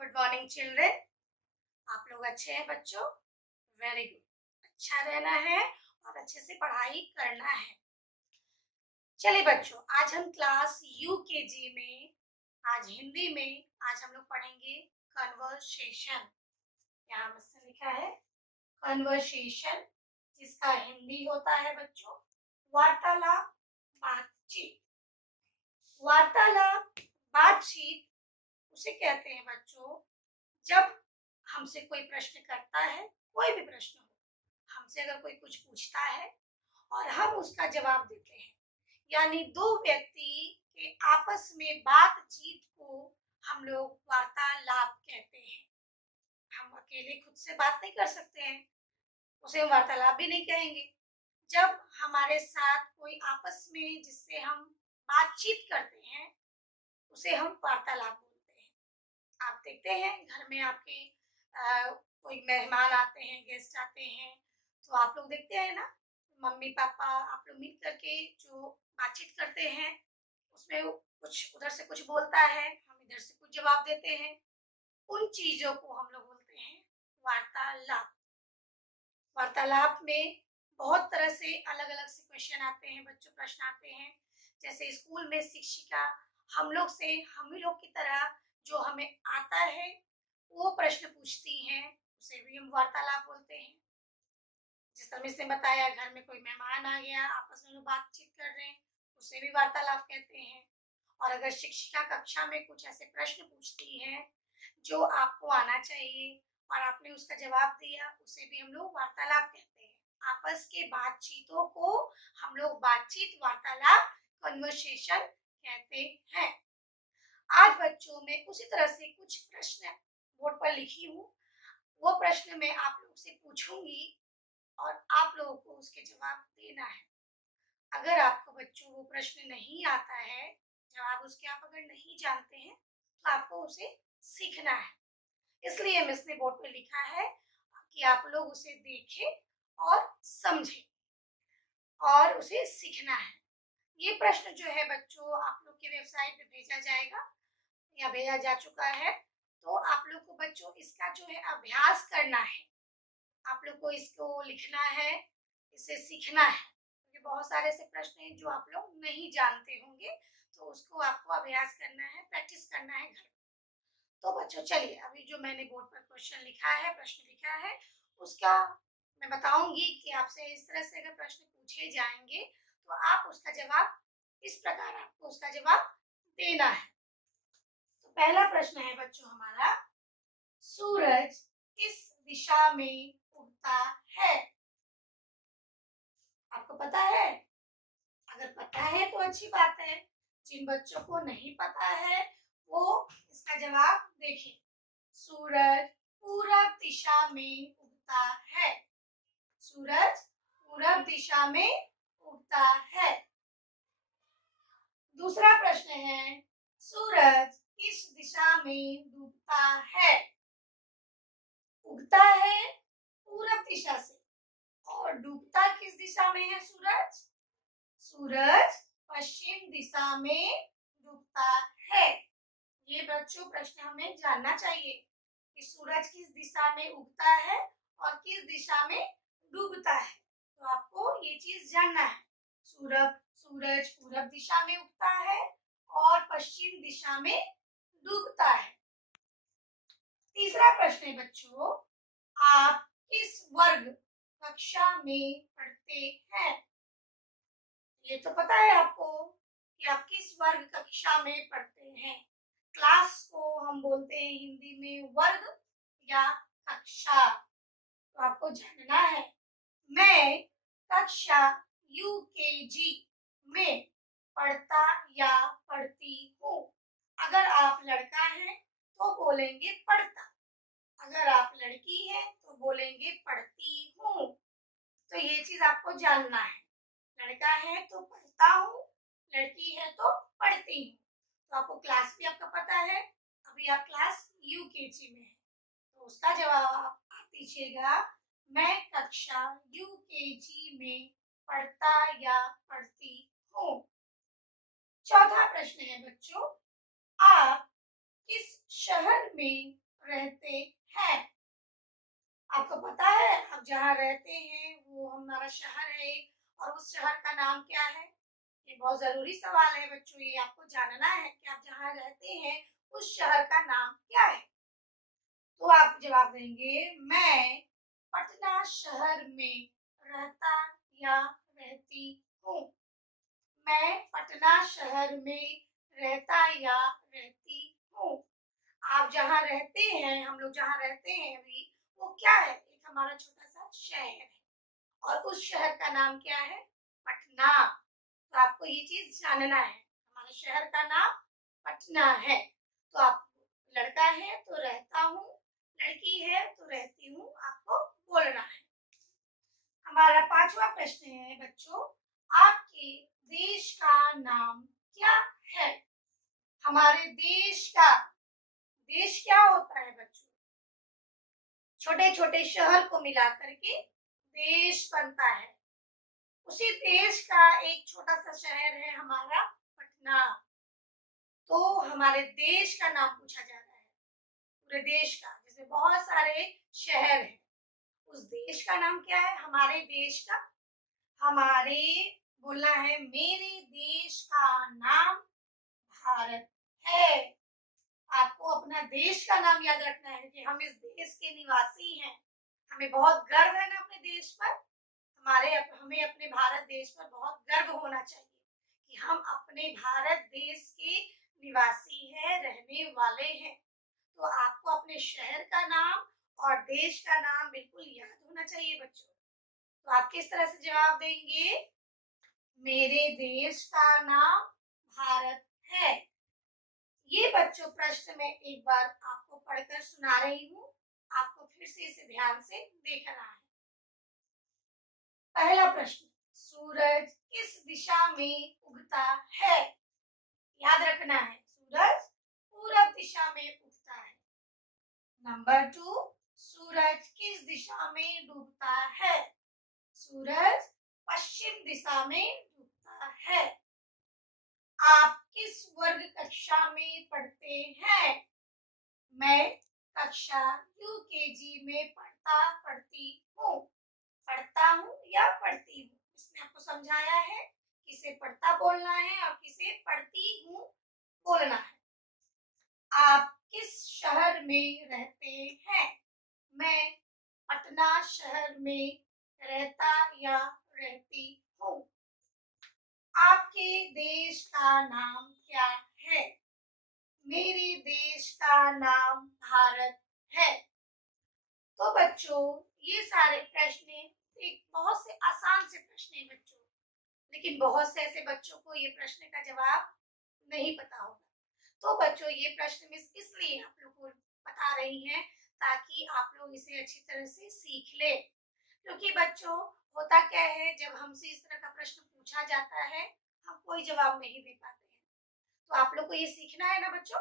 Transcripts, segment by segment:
Good morning children. आप लोग अच्छे हैं बच्चों? Very good. अच्छा रहना है और अच्छे से पढ़ाई करना है। चलिए बच्चों, आज हम क्लास यूकेजी में आज हिंदी में आज हम लोग पढ़ेंगे कन्वर्सेशन। यहाँ मुझसे लिखा है कन्वर्सेशन, जिसका हिंदी होता है बच्चों वार्तालाप, बातचीत। वार्तालाप, बातचीत उसे कहते हैं बच्चों जब हमसे कोई प्रश्न करता है, कोई भी प्रश्न हो, हमसे अगर कोई कुछ पूछता है और हम उसका जवाब देते हैं, यानी दो व्यक्ति के आपस में बातचीत को हम लोग वार्तालाप कहते हैं। हम अकेले खुद से बात नहीं कर सकते हैं, उसे हम वार्तालाप भी नहीं कहेंगे। जब हमारे साथ कोई आपस में जिससे हम बातचीत करते हैं, उसे हम वार्तालाप बोलते हैं। आप देखते हैं घर में आपके कोई मेहमान आते हैं, गेस्ट आते हैं, तो आप लोग देखते हैं ना, मम्मी पापा आप लोग मिल करके जो बातचीत करते हैं, उसमें कुछ उधर से कुछ बोलता है, हम इधर से कुछ जवाब देते हैं। उन चीजों को हम लोग बोलते हैं वार्तालाप। वार्तालाप में बहुत तरह से अलग अलग से क्वेश्चन आते हैं बच्चों, प्रश्न आते हैं। जैसे स्कूल में शिक्षिका हम लोग से हम ही लोग की तरह जो हमें आता है वो प्रश्न पूछती हैं, उसे भी हम वार्तालाप बोलते हैं। जिस तरह से बताया, घर में कोई मेहमान आ गया, आपस में बातचीत कर रहे हैं, उसे भी वार्तालाप कहते हैं। और अगर शिक्षिका कक्षा में कुछ ऐसे प्रश्न पूछती है जो आपको आना चाहिए और आपने उसका जवाब दिया, उसे भी हम लोग वार्तालाप कहते हैं। आपस के बातचीतों को हम लोग बातचीत, वार्तालाप, कन्वर्सेशन कहते हैं। आज बच्चों में उसी तरह से कुछ प्रश्न बोर्ड पर लिखी हूँ, वो प्रश्न मैं आप लोग से पूछूंगी और आप लोगों को उसके जवाब देना है। अगर आपको बच्चों वो प्रश्न नहीं आता है, जवाब उसके आप अगर नहीं जानते हैं, तो आपको उसे सीखना है। इसलिए मिस ने बोर्ड पे लिखा है कि आप लोग उसे देखें और समझें और उसे सीखना है। ये प्रश्न जो है बच्चों आप लोग के वेबसाइट पे भेजा जाएगा या भेजा जा चुका है, तो आप लोग को बच्चों इसका जो है अभ्यास करना है। आप लोग को इसको लिखना है, इसे सीखना है, क्योंकि बहुत सारे ऐसे प्रश्न हैं जो आप लोग नहीं जानते होंगे, तो उसको आपको अभ्यास करना है, प्रैक्टिस करना है घर में। तो बच्चों चलिए, अभी जो मैंने बोर्ड पर क्वेश्चन लिखा है, प्रश्न लिखा है, उसका मैं बताऊंगी कि आपसे इस तरह से अगर प्रश्न पूछे जाएंगे तो आप उसका जवाब इस प्रकार आपको उसका जवाब देना है। तो पहला प्रश्न है बच्चों हमारा, सूरज किस दिशा में उगता है? आपको पता है? अगर पता है तो अच्छी बात है। जिन बच्चों को नहीं पता है वो इसका जवाब देखें। सूरज पूरब दिशा में उगता है। सूरज पूरब दिशा में उगता है। दूसरा प्रश्न है, सूरज किस दिशा में डूबता है? उगता है पूरब दिशा से और डूबता किस दिशा में है सूरज? सूरज पश्चिम दिशा में डूबता है। ये बच्चों प्रश्न हमें जानना चाहिए कि सूरज किस दिशा में उगता है और किस दिशा में डूबता है। तो आपको ये चीज जानना है। सूरज पूरब दिशा में उगता है और पश्चिम दिशा में डूबता है। तीसरा प्रश्न है बच्चों, आप किस वर्ग कक्षा में पढ़ते हैं? ये तो पता है आपको कि आप किस वर्ग कक्षा में पढ़ते हैं। क्लास को हम बोलते हैं हिंदी में वर्ग या कक्षा। तो आपको जानना है, मैं कक्षा यूकेजी में पढ़ता या पढ़ती हूँ। अगर आप लड़का हैं तो बोलेंगे पढ़ता, अगर आप लड़की हैं तो बोलेंगे पढ़ती हूँ। तो ये चीज आपको जानना है। लड़का है तो पढ़ता हूँ, लड़की है तो पढ़ती हूँ। तो आपको क्लास भी आपका पता है, अभी आप क्लास यूकेजी में है, तो उसका जवाब आप दीजिएगा, मैं कक्षा यूकेजी में पढ़ता या पढ़ती हूँ। चौथा प्रश्न है बच्चों, आप किस शहर में रहते हैं। आपको पता है आप जहाँ रहते हैं वो हमारा शहर है और उस शहर का नाम क्या है? ये बहुत जरूरी सवाल है बच्चों, ये आपको जानना है कि आप जहाँ रहते हैं उस शहर का नाम क्या है। तो आप जवाब देंगे मैं पटना शहर में रहता या रहती हूँ। मैं पटना शहर में रहता या रहती हूँ। आप जहाँ रहते हैं, हम लोग जहाँ रहते हैं अभी, वो क्या है? एक हमारा छोटा सा शहर है और उस शहर का नाम क्या है? पटना। तो आपको ये चीज जानना है, हमारे शहर का नाम पटना है। तो आप लड़का है तो रहता हूँ, लड़की है तो रहती हूँ, आपको बोलना है। हमारा 5वां प्रश्न है बच्चों, आपके देश का नाम क्या है? हमारे देश का, देश क्या होता है बच्चों? छोटे छोटे शहर को मिला करके देश बनता है। उसी देश का एक छोटा सा शहर है हमारा पटना। तो हमारे देश का नाम पूछा जा रहा है, पूरे देश का, जैसे बहुत सारे शहर हैं, उस देश का नाम क्या है? हमारे देश का, हमारे बोलना है मेरे देश का नाम भारत है। आपको अपना देश का नाम याद रखना है कि हम इस देश के निवासी हैं। हमें बहुत गर्व है ना अपने देश पर। हमें अपने भारत देश पर बहुत गर्व होना चाहिए कि हम अपने भारत देश के निवासी हैं, रहने वाले हैं। तो आपको अपने शहर का नाम और देश का नाम बिल्कुल याद होना चाहिए बच्चों। तो आप किस तरह से जवाब देंगे? मेरे देश का नाम भारत है। ये बच्चों प्रश्न में एक बार आपको पढ़कर सुना रही हूँ, आपको फिर से इसे ध्यान से देखना है। पहला प्रश्न, सूरज किस दिशा में उगता है? याद रखना है, सूरज पूरब दिशा में उगता है। नंबर 2, सूरज किस दिशा में डूबता है? सूरज पश्चिम दिशा में डूबता है। आप किस वर्ग कक्षा में पढ़ते हैं? मैं कक्षा यूकेजी में पढ़ती हूँ। पढ़ता हूँ या पढ़ती हूँ, इसने आपको समझाया है किसे पढ़ता बोलना है और किसे पढ़ती हूँ बोलना है। आप किस शहर में रहते हैं? मैं पटना शहर में रहता या रहती हूँ। आपके देश का नाम क्या है? मेरे देश का नाम भारत है। तो बच्चों ये सारे प्रश्न एक बहुत से आसान से प्रश्न है बच्चों, लेकिन बहुत से ऐसे बच्चों को ये प्रश्न का जवाब नहीं पता होगा। तो बच्चों ये प्रश्न मिस इसलिए आप लोग को बता रही हैं ताकि आप लोग इसे अच्छी तरह से सीख ले। क्योंकि बच्चों होता क्या है, जब हमसे इस तरह का प्रश्न पूछा जाता है हम कोई जवाब नहीं दे पाते हैं। तो आप लोग को ये सीखना है ना बच्चों,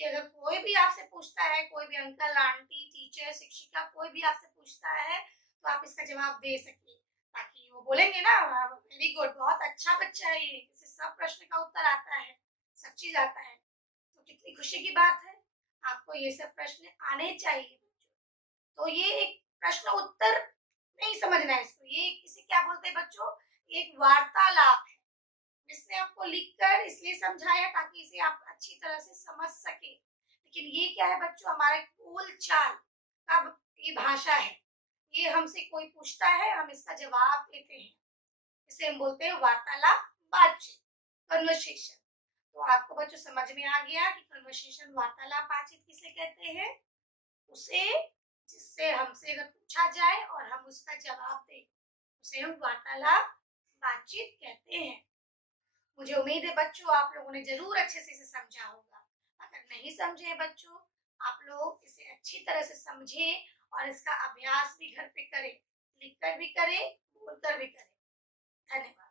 कि अगर कोई भी आपसे पूछता है, कोई भी अंकल आंटी टीचर शिक्षिका कोई भी आपसे पूछता है तो आप इसका जवाब दे सकिए, ताकि वो बोलेंगे ना वेरी गुड, बहुत अच्छा बच्चा है ये, इसे सब प्रश्न का उत्तर आता है, सब चीज आता है। तो कितनी खुशी की बात है, आपको ये सब प्रश्न आने चाहिए बच्चों। तो ये एक प्रश्न उत्तर नहीं समझना है इसको, ये इसे क्या बोलते हैं बच्चों? एक वार्तालाप है। इसने आपको लिखकर इसलिए समझाया ताकि इसे आप अच्छी तरह से समझ सके। लेकिन ये क्या है बच्चों? हमारे बोल चाल का ये भाषा है। ये हमसे कोई पूछता है हम इसका जवाब देते हैं, इसे हम बोलते हैं वार्तालाप, बातचीत, कन्वर्सेशन। तो आपको बच्चों समझ में आ गया कि कन्वर्सेशन, वार्तालाप, बातचीत किसे कहते हैं? उसे जिससे हमसे अगर पूछा जाए और हम उसका जवाब दें उसे हम वार्तालाप, बातचीत कहते हैं। मुझे उम्मीद है बच्चों आप लोगों ने जरूर अच्छे से इसे समझा होगा। अगर नहीं समझे बच्चों, आप लोग इसे अच्छी तरह से समझें और इसका अभ्यास भी घर पे करें, लिखकर भी करें, बोलकर भी करें। धन्यवाद।